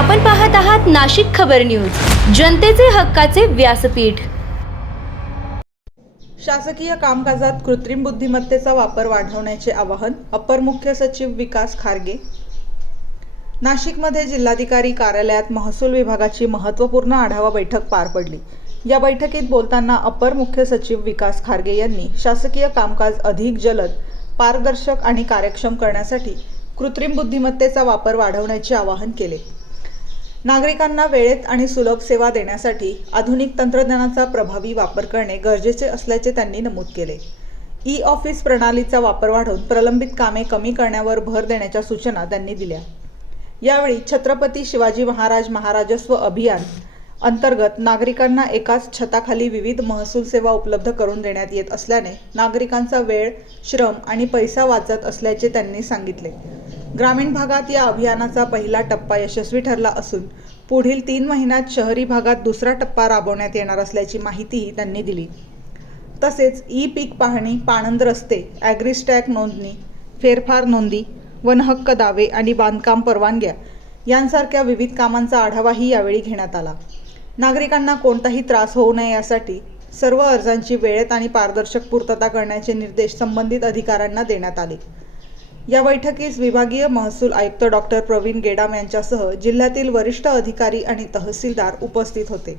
आपण पाहत आहात नाशिक खबर न्यूज, जनतेचे हक्काचे व्यासपीठ। शासकीय कामकाजात कृत्रिम बुद्धिमत्तेचा वापर वाढवण्याचे आवाहन अपर मुख्य सचिव विकास खारगे। नाशिकमध्ये जिल्हाधिकारी कार्यालयात महसूल विभागाची महत्त्वपूर्ण आढावा बैठक पार पडली। या बैठकीत बोलताना अपर मुख्य सचिव विकास खारगे यांनी शासकीय कामकाज अधिक जलद, पारदर्शक आणि कार्यक्षम करण्यासाठी कृत्रिम बुद्धिमत्तेचा वापर वाढवण्याचे आवाहन केले। नागरिकांना वेळेत आणि सुलभ सेवा देण्यासाठी आधुनिक तंत्रज्ञानाचा प्रभावी वापर करणे गरजेचे असल्याचे त्यांनी नमूद केले। ई-ऑफिस प्रणालीचा वापर वाढवून प्रलंबित कामे कमी करण्यावर भर देण्याच्या सूचना त्यांनी दिल्या। यावेळी छत्रपती शिवाजी महाराज महाराजस्व अभियान अंतर्गत नागरिकांना एकाच छताखाली विविध महसूल सेवा उपलब्ध करून देण्यात येत असल्याने नागरिकांचा वेळ, श्रम आणि पैसा वाचत असल्याचे त्यांनी सांगितले। ग्रामीण भागात या अभियानाचा पहिला टप्पा यशस्वी ठरला असून पुढील 3 महिन्यात शहरी भागात दुसरा टप्पा राबवण्यात येणार असल्याची माहितीही त्यांनी दिली। तसेच ई-पीक पाहणी, पाणंद रस्ते, ॲग्रिस्टॅग नोंदणी, फेरफार नोंदी, वनहक्क दावे आणि बांधकाम परवानग्या यांसारख्या विविध कामांचा आढावाही यावेळी घेण्यात आला। नागरिकांना कोणताही त्रास होऊ नये यासाठी सर्व अर्जांची वेळेत आणि पारदर्शक पूर्तता करण्याचे निर्देश संबंधित अधिकाऱ्यांना देण्यात आले। या बैठकीस विभागीय महसूल आयुक्त डॉ. प्रवीण गेडाम यांच्यासह जिल्ह्यातील वरिष्ठ अधिकारी आणि तहसीलदार उपस्थित होते।